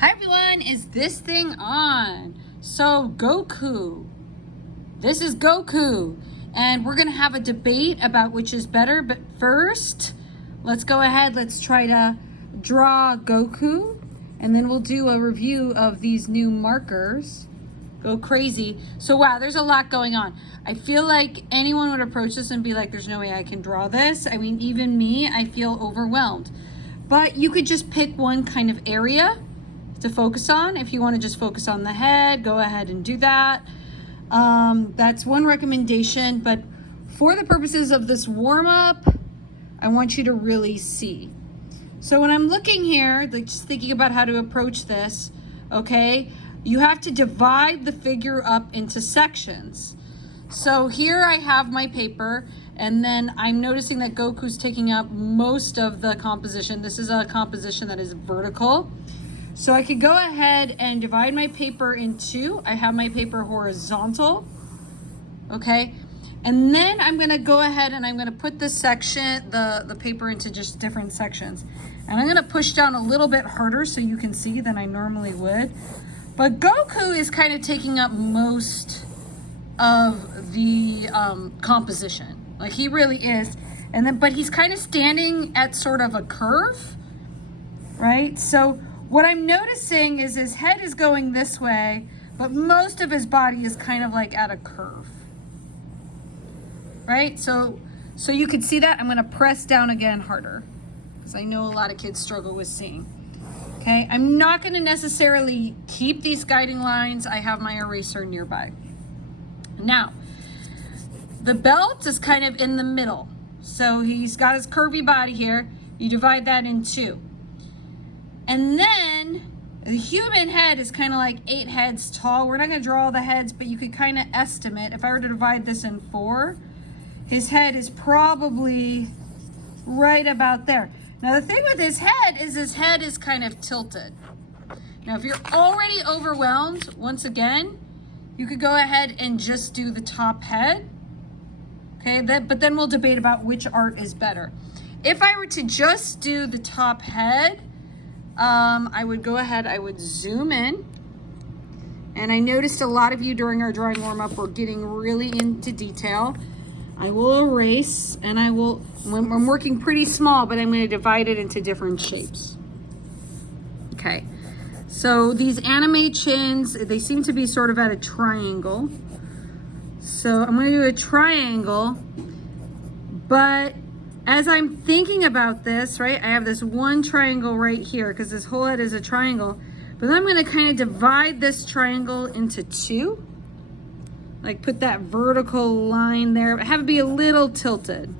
Hi everyone, is this thing on? So Goku, this is Goku, and we're gonna have a debate about which is better, but first, let's go ahead, let's try to draw Goku, and then we'll do a review of these new markers. Go crazy. So wow, there's a lot going on. I feel like anyone would approach this and be like, there's no way I can draw this. I mean, even me, I feel overwhelmed. But you could just pick one kind of area to focus on. If you want to just focus on the head, go ahead and do that. That's one recommendation, but for the purposes of this warm-up, I want you to really see. So when I'm looking here, like just thinking about how to approach this, okay, you have to divide the figure up into sections. So here I have my paper, and then I'm noticing that Goku's taking up most of the composition. This is a composition that is vertical. So I could go ahead and divide my paper in two. I have my paper horizontal, okay? And then I'm gonna go ahead and I'm gonna put this section, the paper into just different sections. And I'm gonna push down a little bit harder so you can see than I normally would. But Goku is kind of taking up most of the composition. Like he really is. And then, but he's kind of standing at sort of a curve, right? So what I'm noticing is his head is going this way, but most of his body is kind of like at a curve, right? So you could see that. I'm gonna press down again harder because I know a lot of kids struggle with seeing. Okay, I'm not gonna necessarily keep these guiding lines. I have my eraser nearby. Now, the belt is kind of in the middle. So he's got his curvy body here. You divide that in two. And then the human head is kind of like 8 heads tall. We're not gonna draw all the heads, but you could kind of estimate, if I were to divide this in 4, his head is probably right about there. Now the thing with his head is kind of tilted. Now if you're already overwhelmed, once again, you could go ahead and just do the top head. Okay, but then we'll debate about which art is better. If I were to just do the top head, I would go ahead, I would zoom in. And I noticed a lot of you during our drawing warm-up were getting really into detail. I will erase, and I'm working pretty small, but I'm going to divide it into different shapes. Okay, so these anime chins, they seem to be sort of at a triangle. So I'm going to do a triangle, but as I'm thinking about this, right, I have this one triangle right here because this whole head is a triangle, but then I'm going to kind of divide this triangle into 2. Like put that vertical line there, have it be a little tilted.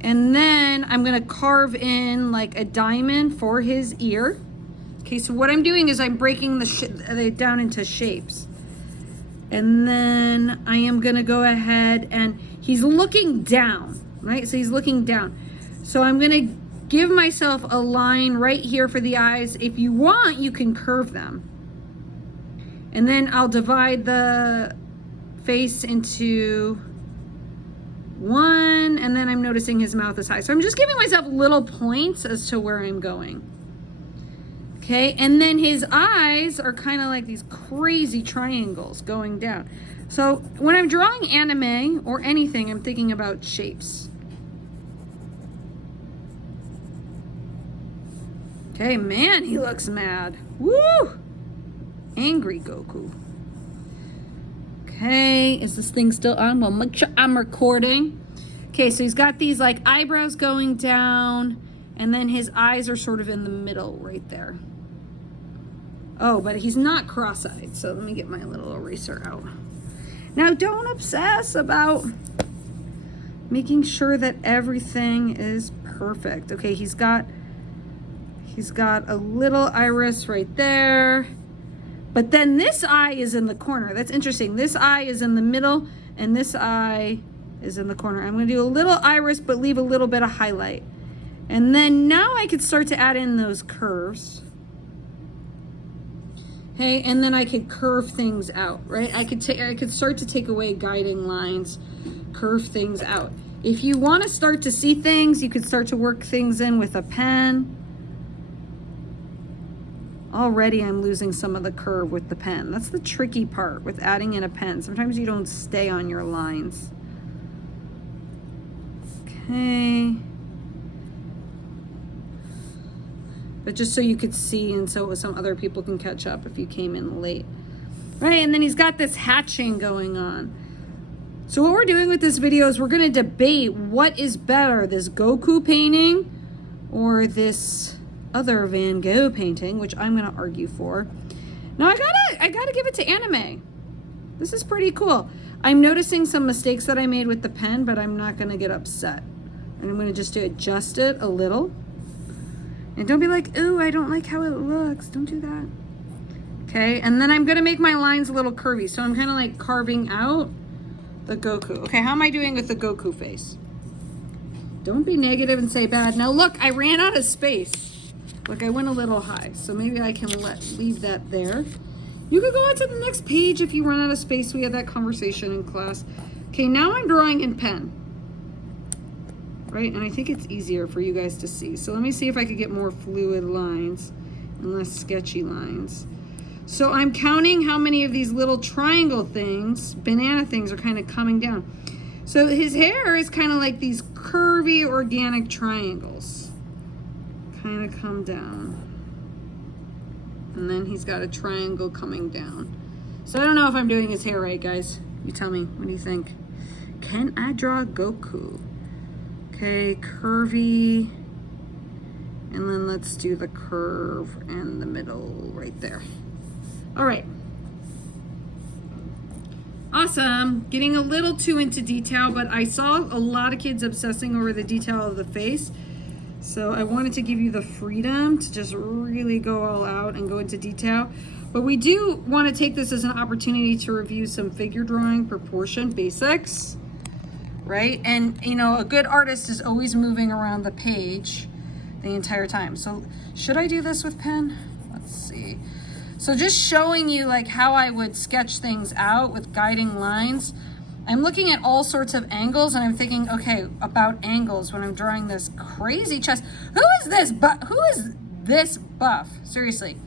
And then I'm gonna carve in like a diamond for his ear. Okay, so what I'm doing is I'm breaking the down into shapes. And then I am gonna go ahead and he's looking down, right? So he's looking down. So I'm gonna give myself a line right here for the eyes. If you want, you can curve them. And then I'll divide the face into 1, and then I'm noticing his mouth is high. So I'm just giving myself little points as to where I'm going. Okay, and then his eyes are kind of like these crazy triangles going down. So when I'm drawing anime or anything, I'm thinking about shapes. Okay, man, he looks mad. Woo! Angry Goku. Okay, is this thing still on? Well, make sure I'm recording. Okay, so he's got these like eyebrows going down, and then his eyes are sort of in the middle right there. Oh, but he's not cross-eyed, so let me get my little eraser out. Now, don't obsess about making sure that everything is perfect. Okay, he's got a little iris right there. But then this eye is in the corner. That's interesting. This eye is in the middle, and this eye is in the corner. I'm gonna do a little iris, but leave a little bit of highlight. And then now I could start to add in those curves. Okay, and then I could curve things out, right? I could start to take away guiding lines, curve things out. If you wanna start to see things, you could start to work things in with a pen. Already I'm losing some of the curve with the pen. That's the tricky part with adding in a pen. Sometimes you don't stay on your lines. Okay. But just so you could see and so some other people can catch up if you came in late. Right, and then he's got this hatching going on. So what we're doing with this video is we're going to debate what is better, this Goku painting or this other Van Gogh painting, which I'm going to argue for. Now I gotta give it to anime. This is pretty cool. I'm noticing some mistakes that I made with the pen, but I'm not going to get upset. And I'm going to just adjust it a little. And don't be like, ooh, I don't like how it looks. Don't do that. Okay, and then I'm going to make my lines a little curvy. So I'm kind of like carving out the Goku. Okay, how am I doing with the Goku face? Don't be negative and say bad. Now look, I ran out of space. Look, I went a little high. So maybe I can leave that there. You could go on to the next page if you run out of space. We had that conversation in class. Okay, now I'm drawing in pen. Right, and I think it's easier for you guys to see. So let me see if I could get more fluid lines and less sketchy lines. So I'm counting how many of these little triangle things, banana things, are kind of coming down. So his hair is kind of like these curvy organic triangles. Kind of come down. And then he's got a triangle coming down. So I don't know if I'm doing his hair right, guys. You tell me, what do you think? Can I draw Goku? Okay, curvy. And then let's do the curve in the middle right there. All right. Awesome. Getting a little too into detail, but I saw a lot of kids obsessing over the detail of the face. So I wanted to give you the freedom to just really go all out and go into detail. But we do want to take this as an opportunity to review some figure drawing proportion basics, right? And, you know, a good artist is always moving around the page the entire time. So should I do this with pen? Let's see. So just showing you like how I would sketch things out with guiding lines. I'm looking at all sorts of angles and I'm thinking, okay, about angles when I'm drawing this crazy chest. Who is this buff? Seriously.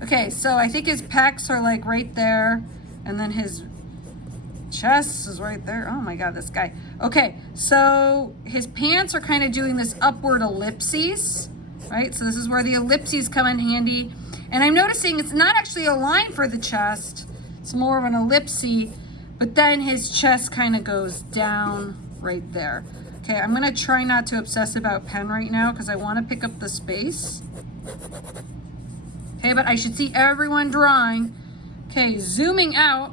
Okay, so I think his pecs are like right there and then his chest is right there. Oh my God, this guy. Okay, so his pants are kind of doing this upward ellipses, right? So this is where the ellipses come in handy. And I'm noticing it's not actually a line for the chest. It's more of an ellipse, but then his chest kind of goes down right there. Okay, I'm gonna try not to obsess about pen right now because I wanna pick up the space. Okay, but I should see everyone drawing. Okay, zooming out.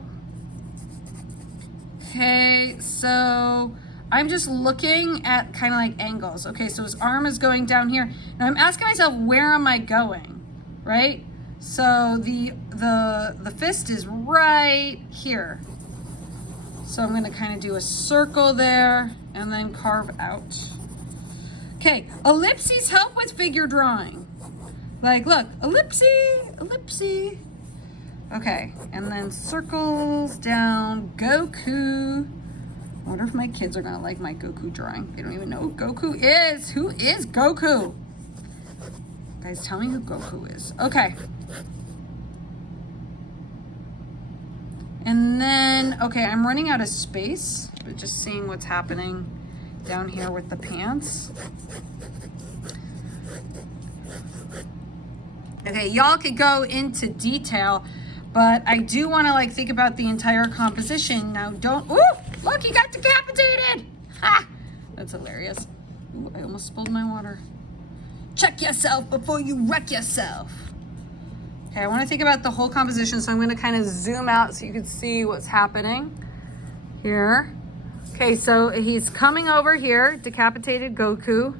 Okay, so I'm just looking at kind of like angles. Okay, so his arm is going down here. Now I'm asking myself, where am I going, right? So the fist is right here. So I'm gonna kind of do a circle there and then carve out. Okay, ellipses help with figure drawing. Like, look, ellipse, ellipse. Okay, and then circles down, Goku. I wonder if my kids are gonna like my Goku drawing. They don't even know who Goku is. Who is Goku? Guys, tell me who Goku is. Okay. And then, okay, I'm running out of space, but just seeing what's happening down here with the pants. Okay, y'all could go into detail, but I do want to like think about the entire composition. Now don't, ooh, look, he got decapitated. Ha, that's hilarious. Ooh, I almost spilled my water. Check yourself before you wreck yourself. Okay, I want to think about the whole composition, so I'm going to kind of zoom out so you can see what's happening here. Okay, so he's coming over here, decapitated Goku.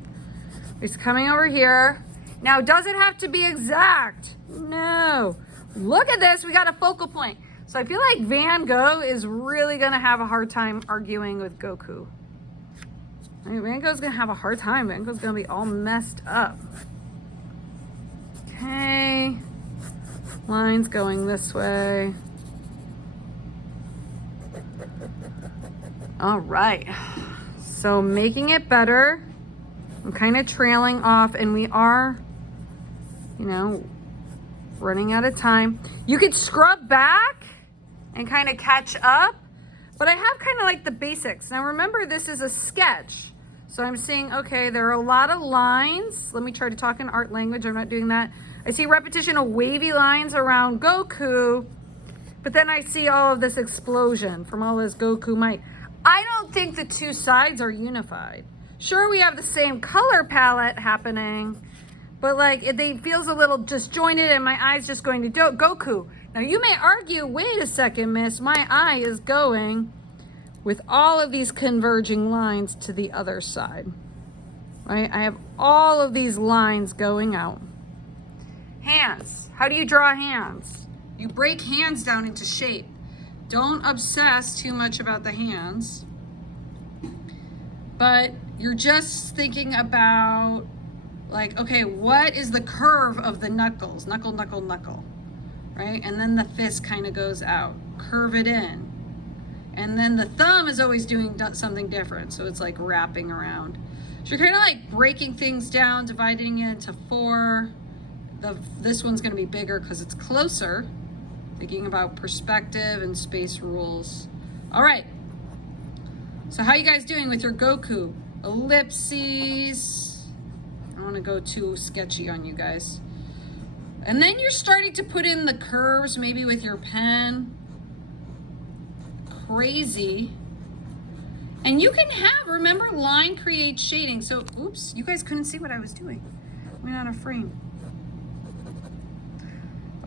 He's coming over here. Now, does it have to be exact? No. Look at this, we got a focal point. So I feel like Van Gogh is really going to have a hard time arguing with Goku. I mean, Van Gogh's going to have a hard time. Van Gogh's going to be all messed up. Okay. Lines going this way. All right. So making it better. I'm kind of trailing off and we are, you know, running out of time. You could scrub back and kind of catch up, but I have kind of like the basics. Now remember, this is a sketch. So I'm seeing, okay, there are a lot of lines. Let me try to talk in art language. I'm not doing that. I see repetition of wavy lines around Goku, but then I see all of this explosion from all this Goku might. I don't think the two sides are unified. Sure, we have the same color palette happening, but like it feels a little disjointed and my eye's just going to Goku. Now you may argue, wait a second, miss, my eye is going with all of these converging lines to the other side, right? I have all of these lines going out. Hands, how do you draw hands? You break hands down into shape. Don't obsess too much about the hands, but you're just thinking about like, okay, what is the curve of the knuckles? Knuckle, knuckle, knuckle, right? And then the fist kind of goes out, curve it in. And then the thumb is always doing something different. So it's like wrapping around. So you're kind of like breaking things down, dividing it into 4. This one's going to be bigger because it's closer. Thinking about perspective and space rules. All right. So how you guys doing with your Goku? Ellipses. I don't want to go too sketchy on you guys. And then you're starting to put in the curves, maybe with your pen. Crazy. And you can have, remember, line creates shading. So, oops, you guys couldn't see what I was doing. Went out of frame.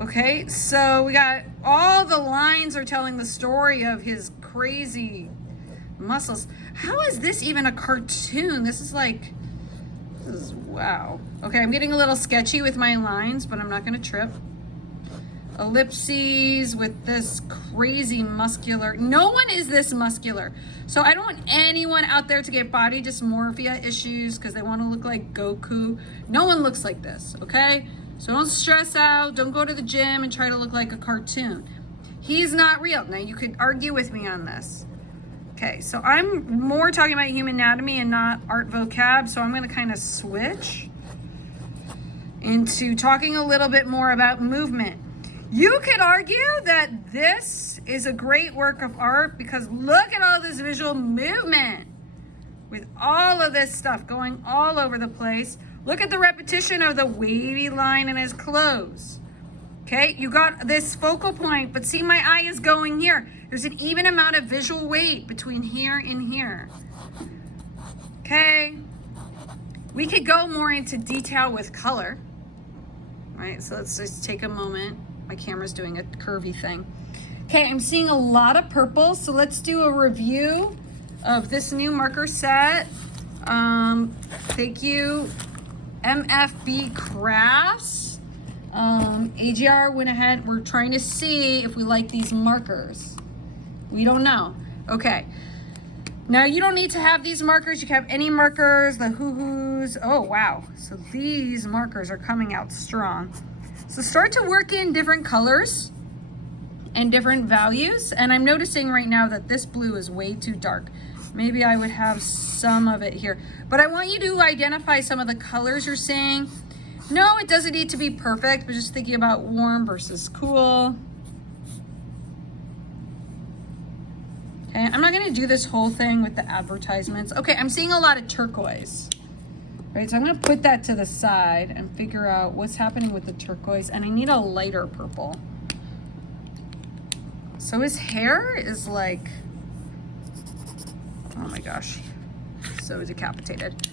Okay, so we got all the lines are telling the story of his crazy muscles. How is this even a cartoon? This is wow. Okay, I'm getting a little sketchy with my lines, but I'm not gonna trip. Ellipses with this crazy muscular. No one is this muscular. So I don't want anyone out there to get body dysmorphia issues because they want to look like Goku. No one looks like this, okay? So don't stress out. Don't go to the gym and try to look like a cartoon. He's not real. Now you could argue with me on this. Okay, so I'm more talking about human anatomy and not art vocab. So I'm going to kind of switch into talking a little bit more about movement. You could argue that this is a great work of art because look at all this visual movement with all of this stuff going all over the place. Look at the repetition of the wavy line in his clothes. Okay, you got this focal point, but see my eye is going here. There's an even amount of visual weight between here and here. Okay, we could go more into detail with color, right? So let's just take a moment. My camera's doing a curvy thing. Okay, I'm seeing a lot of purple, so let's do a review of this new marker set. Thank you, MFB Crafts. AGR went ahead. We're trying to see if we like these markers. We don't know. Okay. Now you don't need to have these markers. You can have any markers, the hoo-hoos. Oh, wow. So these markers are coming out strong. So start to work in different colors and different values. And I'm noticing right now that this blue is way too dark. Maybe I would have some of it here. But I want you to identify some of the colors you're seeing. No, it doesn't need to be perfect, but just thinking about warm versus cool. Okay, I'm not gonna do this whole thing with the advertisements. Okay, I'm seeing a lot of turquoise. Right, so I'm gonna put that to the side and figure out what's happening with the turquoise, and I need a lighter purple. So his hair is like, oh my gosh, so decapitated.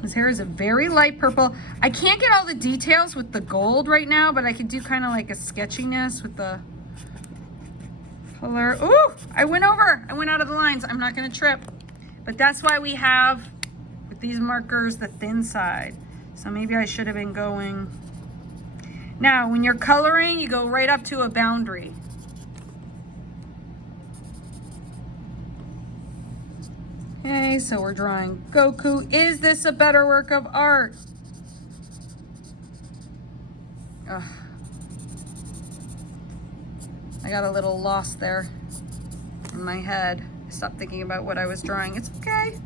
His hair is a very light purple. I can't get all the details with the gold right now, but I could do kind of like a sketchiness with the color. Ooh, I went out of the lines. I'm not gonna trip, but that's why we have with these markers the thin side. So maybe I should have been going. Now, when you're coloring, you go right up to a boundary. Okay, so we're drawing Goku. Is this a better work of art? Ugh. I got a little lost there in my head. I stopped thinking about what I was drawing. It's okay.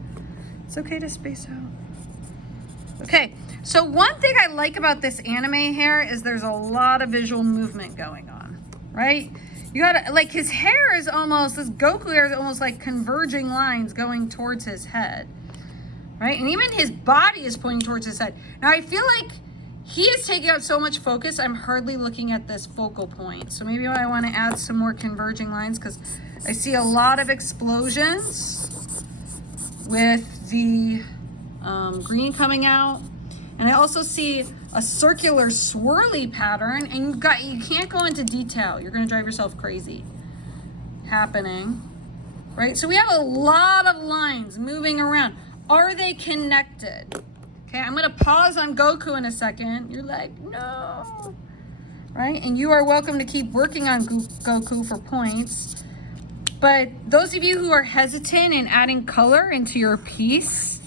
It's okay to space out. Okay, So one thing I like about this anime hair is there's a lot of visual movement going on, right? You gotta, like, his hair is almost, this Goku hair is almost like converging lines going towards his head, right? And even his body is pointing towards his head. Now I feel like he is taking up so much focus, I'm hardly looking at this focal point. So maybe I want to add some more converging lines because I see a lot of explosions with the green coming out. And I also see a circular swirly pattern, and you can't go into detail. You're going to drive yourself crazy happening, right? So we have a lot of lines moving around. Are they connected? Okay, I'm going to pause on Goku in a second. You're like, no, right? And you are welcome to keep working on Goku for points. But those of you who are hesitant in adding color into your piece,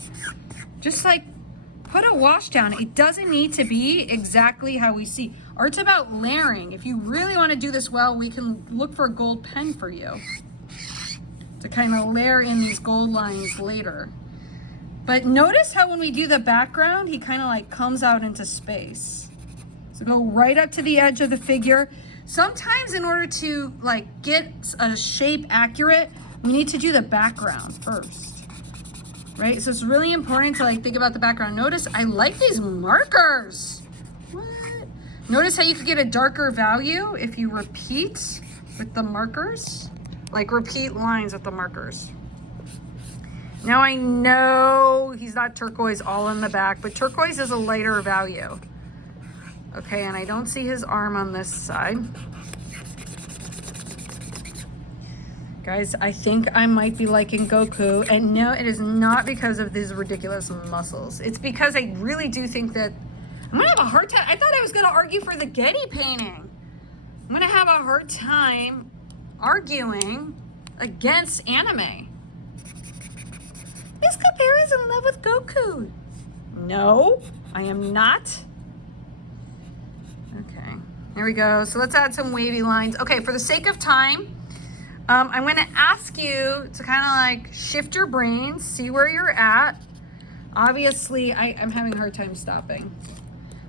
just like put a wash down. It doesn't need to be exactly how we see. Art's about layering. If you really want to do this well, we can look for a gold pen for you to kind of layer in these gold lines later. But notice how when we do the background, he kind of like comes out into space. So go right up to the edge of the figure. Sometimes in order to like get a shape accurate, we need to do the background first, right? So it's really important to like think about the background. Notice I like these markers. What? Notice how you could get a darker value if you repeat with the markers, like repeat lines with the markers. Now I know he's not turquoise all in the back, but turquoise is a lighter value. Okay, and I don't see his arm on this side. Guys, I think I might be liking Goku, and no, it is not because of these ridiculous muscles. It's because I really do think that I'm gonna have a hard time. I thought I was gonna argue for the Getty painting. I'm gonna have a hard time arguing against anime. Miss Kapara is in love with Goku. No, I am not. Okay, here we go. So let's add some wavy lines. Okay, for the sake of time, I'm going to ask you to kind of like shift your brains, see where you're at. Obviously, I'm having a hard time stopping.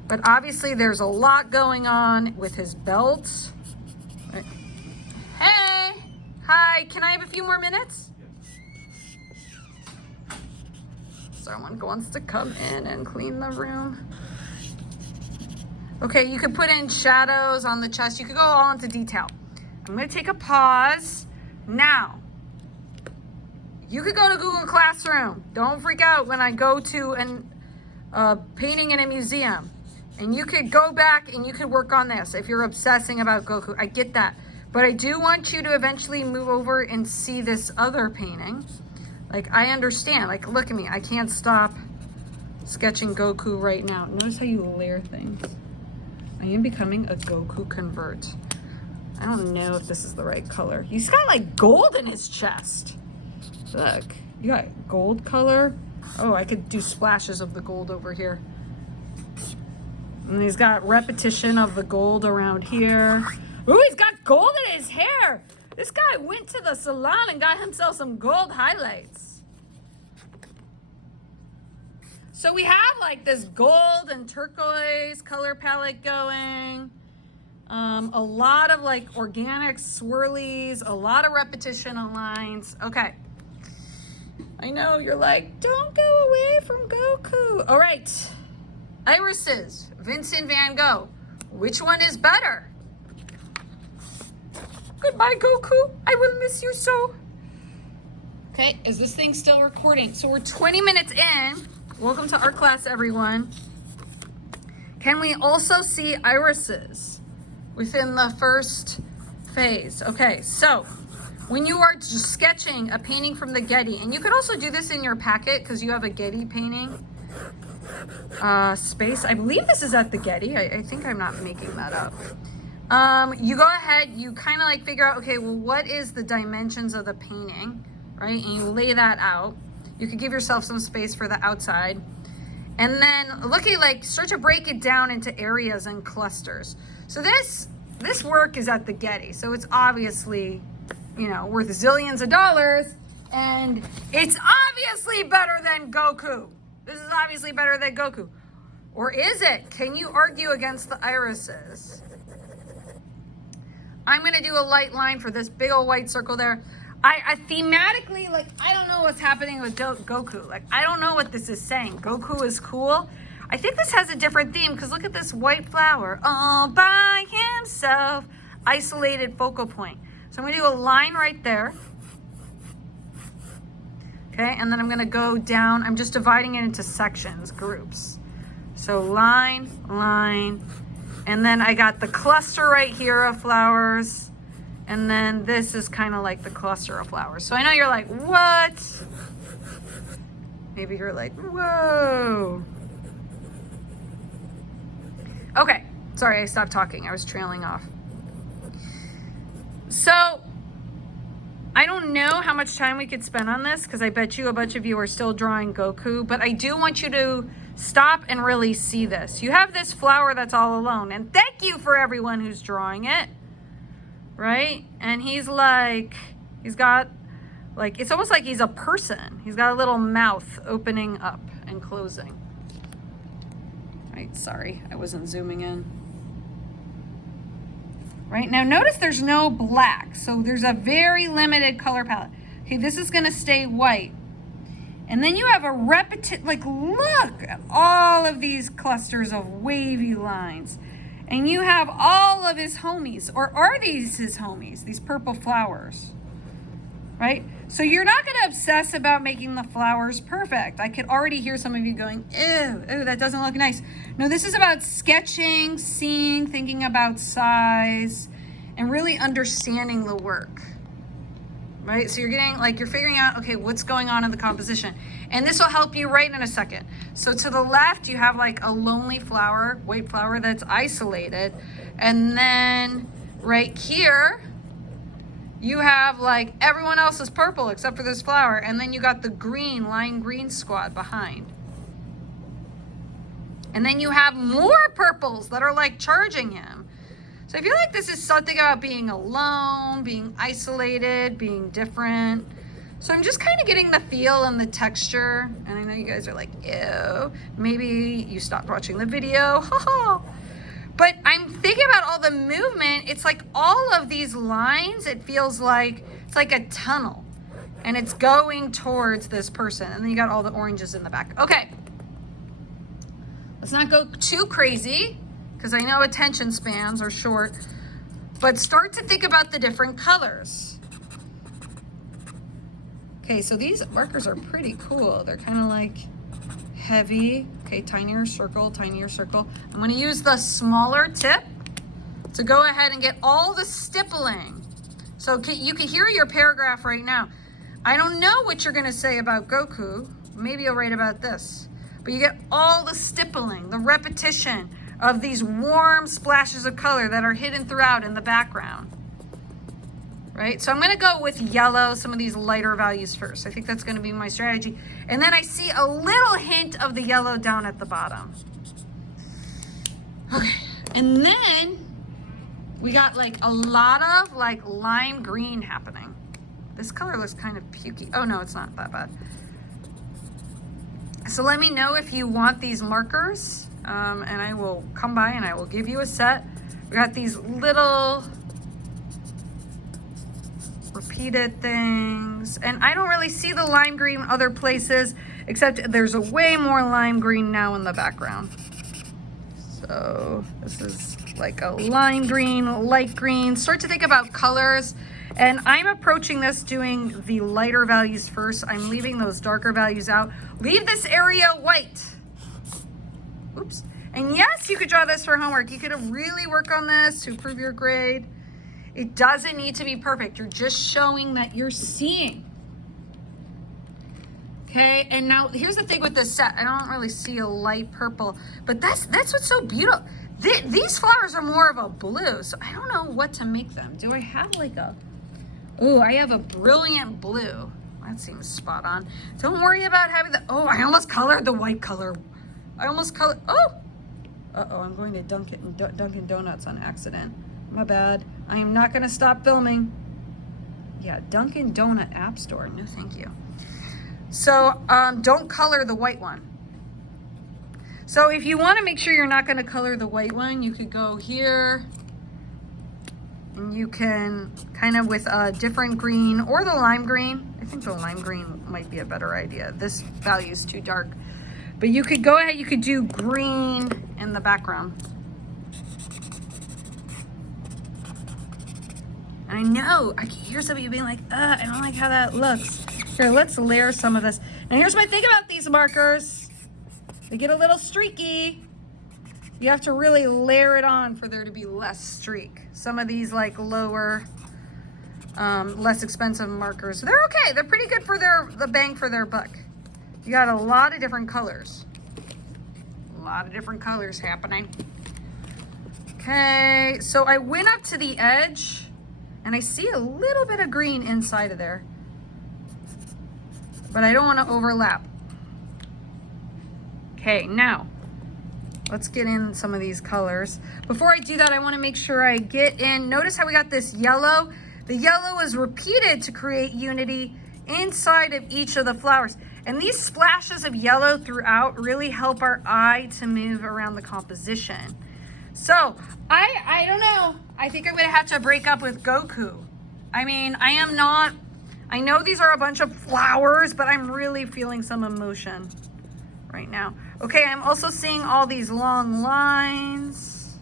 But obviously, there's a lot going on with his belt. Right. Hey, hi, can I have a few more minutes? Someone wants to come in and clean the room. Okay, you could put in shadows on the chest. You could go all into detail. I'm going to take a pause. Now, you could go to Google Classroom. Don't freak out when I go to a painting in a museum. And you could go back and you could work on this if you're obsessing about Goku. I get that. But I do want you to eventually move over and see this other painting. Like, I understand. Like, look at me. I can't stop sketching Goku right now. Notice how you layer things. I am becoming a Goku convert. I don't know if this is the right color. He's got like gold in his chest. Look, you got gold color. Oh, I could do splashes of the gold over here. And he's got repetition of the gold around here. Ooh, he's got gold in his hair. This guy went to the salon and got himself some gold highlights. So we have like this gold and turquoise color palette going. A lot of like organic swirlies, a lot of repetition on lines. Okay. I know you're like, don't go away from Goku. All right. Irises, Vincent van Gogh. Which one is better? Goodbye, Goku. I will miss you so. Okay, is this thing still recording? So we're 20 minutes in. Welcome to art class, everyone. Can we also see irises within the first phase? Okay, so when you are sketching a painting from the Getty, and you could also do this in your packet because you have a Getty painting space. I believe this is at the Getty. I think I'm not making that up. You go ahead, you kind of like figure out, okay, well, what is the dimensions of the painting, right? And you lay that out. You could give yourself some space for the outside. And then look at like, start to break it down into areas and clusters. So this work is at the Getty. So it's obviously, you know, worth zillions of dollars. And it's obviously better than Goku. This is obviously better than Goku. Or is it? Can you argue against the irises? I'm going to do a light line for this big old white circle there. I thematically, like, I don't know what's happening with Goku. Like, I don't know what this is saying. Goku is cool. I think this has a different theme because look at this white flower all by himself. Isolated focal point. So I'm going to do a line right there. Okay, and then I'm going to go down. I'm just dividing it into sections, groups. So line, line, and then I got the cluster right here of flowers. And then this is kind of like the cluster of flowers. So I know you're like, what? Maybe you're like, whoa. Okay, sorry, I stopped talking. I was trailing off. So I don't know how much time we could spend on this because I bet you a bunch of you are still drawing Goku, but I do want you to stop and really see this. You have this flower that's all alone, and thank you for everyone who's drawing it. Right? And he's like, he's got like, it's almost like he's a person. He's got a little mouth opening up and closing. Right, sorry, I wasn't zooming in. Right, now notice there's no black, so there's a very limited color palette. Okay, this is gonna stay white. And then you have a like look at all of these clusters of wavy lines. And you have all of his homies, or are these his homies, these purple flowers, right? So you're not going to obsess about making the flowers perfect. I could already hear some of you going, ew, ew, that doesn't look nice. No, this is about sketching, seeing, thinking about size, and really understanding the work, right? So you're getting, like, you're figuring out, okay, what's going on in the composition. And this will help you right in a second. So to the left, you have like a lonely flower, white flower that's isolated. And then right here, you have like everyone else is purple except for this flower. And then you got the green, lime green squad behind. And then you have more purples that are like charging him. So I feel like this is something about being alone, being isolated, being different. So I'm just kind of getting the feel and the texture. And I know you guys are like, ew, maybe you stopped watching the video. But I'm thinking about all the movement. It's like all of these lines, it feels like, it's like a tunnel. And it's going towards this person. And then you got all the oranges in the back. Okay. Let's not go too crazy because I know attention spans are short. But start to think about the different colors. Okay, so these markers are pretty cool. They're kind of like heavy. Okay, tinier circle, tinier circle. I'm going to use the smaller tip to go ahead and get all the stippling. So you can hear your paragraph right now. I don't know what you're going to say about Goku. Maybe you'll write about this. But you get all the stippling, the repetition of these warm splashes of color that are hidden throughout in the background. Right? So I'm going to go with yellow, some of these lighter values first. I think that's going to be my strategy. And then I see a little hint of the yellow down at the bottom. Okay. And then we got like a lot of like lime green happening. This color looks kind of pukey. Oh no, it's not that bad. So let me know if you want these markers and I will come by and I will give you a set. We got these little repeated things, and I don't really see the lime green other places, except there's a way more lime green now in the background. So this is like a lime green, light green. Start to think about colors, and I'm approaching this doing the lighter values first. I'm leaving those darker values out. Leave this area white. Oops. And yes, you could draw this for homework. You could really work on this to improve your grade. It doesn't need to be perfect. You're just showing that you're seeing. Okay, and now here's the thing with this set. I don't really see a light purple, but that's what's so beautiful. These flowers are more of a blue, so I don't know what to make them. Do I have like a, oh, I have a brilliant blue. That seems spot on. Don't worry about having the, oh, I almost colored the white color. I almost colored, oh. Uh-oh, I'm going to Dunkin' Donuts on accident. My bad. I am not going to stop filming. Yeah, Dunkin' Donut App Store. No, thank you. So don't color the white one. So if you want to make sure you're not going to color the white one, you could go here and you can kind of with a different green or the lime green. I think the lime green might be a better idea. This value is too dark. But you could go ahead, you could do green in the background. And I know, I can hear some of you being like, I don't like how that looks. Here, let's layer some of this. And here's my thing about these markers. They get a little streaky. You have to really layer it on for there to be less streak. Some of these like lower, less expensive markers, they're okay. They're pretty good for the bang for their buck. You got a lot of different colors. A lot of different colors happening. Okay, so I went up to the edge and I see a little bit of green inside of there, but I don't want to overlap. Okay, now let's get in some of these colors. Before I do that, I want to make sure I get in. Notice how we got this yellow. The yellow is repeated to create unity inside of each of the flowers. And these splashes of yellow throughout really help our eye to move around the composition. So I don't know. I think I'm going to have to break up with Goku. I mean, I know these are a bunch of flowers, but I'm really feeling some emotion right now. Okay, I'm also seeing all these long lines.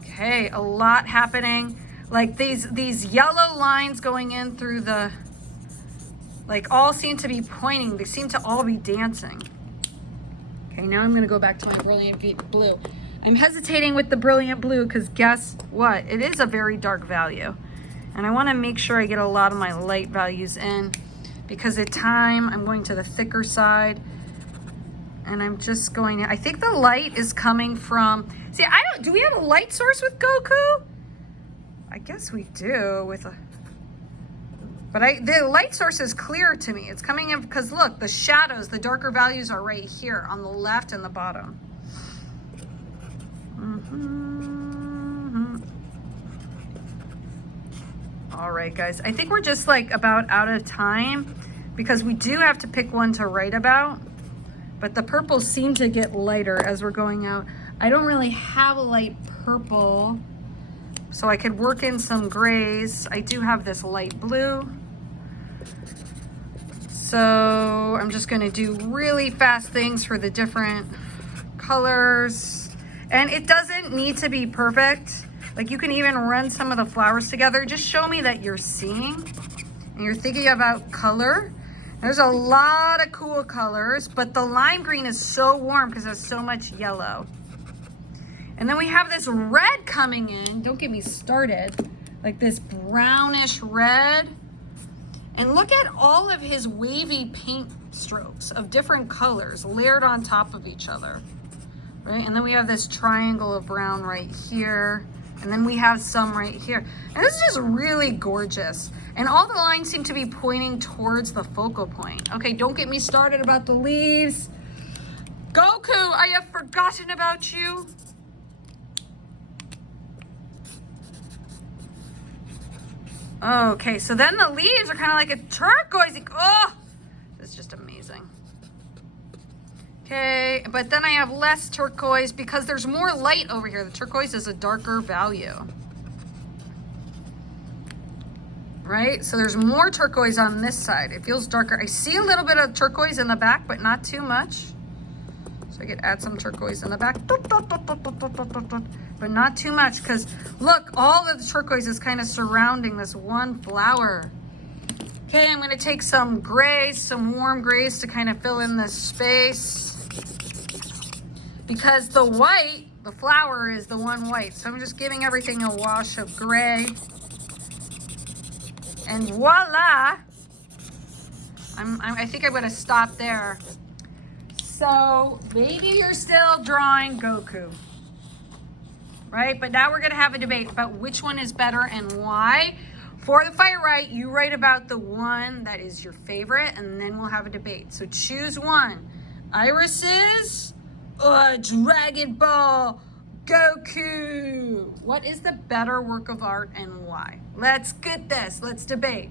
Okay, a lot happening. Like these yellow lines going in through the, like all seem to be pointing. They seem to all be dancing. Okay, now I'm gonna go back to my brilliant blue. I'm hesitating with the brilliant blue because guess what? It is a very dark value. And I wanna make sure I get a lot of my light values in because at time I'm going to the thicker side. And I'm just going, I think the light is coming from, see, do we have a light source with Goku? I guess we do with a, but the light source is clear to me. It's coming in because look, the shadows, the darker values are right here on the left and the bottom. All right, guys, I think we're just like about out of time because we do have to pick one to write about. But the purples seem to get lighter as we're going out. I don't really have a light purple, so I could work in some grays. I do have this light blue. So I'm just gonna do really fast things for the different colors. And it doesn't need to be perfect. Like you can even run some of the flowers together. Just show me that you're seeing and you're thinking about color. There's a lot of cool colors, but the lime green is so warm because there's so much yellow. And then we have this red coming in. Don't get me started. Like this brownish red. And look at all of his wavy paint strokes of different colors layered on top of each other. Right? And then we have this triangle of brown right here. And then we have some right here. And this is just really gorgeous. And all the lines seem to be pointing towards the focal point. Okay, don't get me started about the leaves. Goku, I have forgotten about you. Okay, so then the leaves are kind of like a turquoise. Oh, it's just amazing. Okay, but then I have less turquoise because there's more light over here. The turquoise is a darker value. Right? So there's more turquoise on this side. It feels darker. I see a little bit of turquoise in the back, but not too much. So I could add some turquoise in the back. But not too much because look, all of the turquoise is kind of surrounding this one flower. Okay, I'm going to take some grays, some warm grays to kind of fill in this space. Because the white, the flower is the one white. So I'm just giving everything a wash of gray. And voila! I think I'm going to stop there. So maybe you're still drawing Goku. Right? But now we're going to have a debate about which one is better and why. For the fight right, you write about the one that is your favorite, and then we'll have a debate. So choose one. Irises or Dragon Ball Goku? What is the better work of art and why? Let's get this. Let's debate.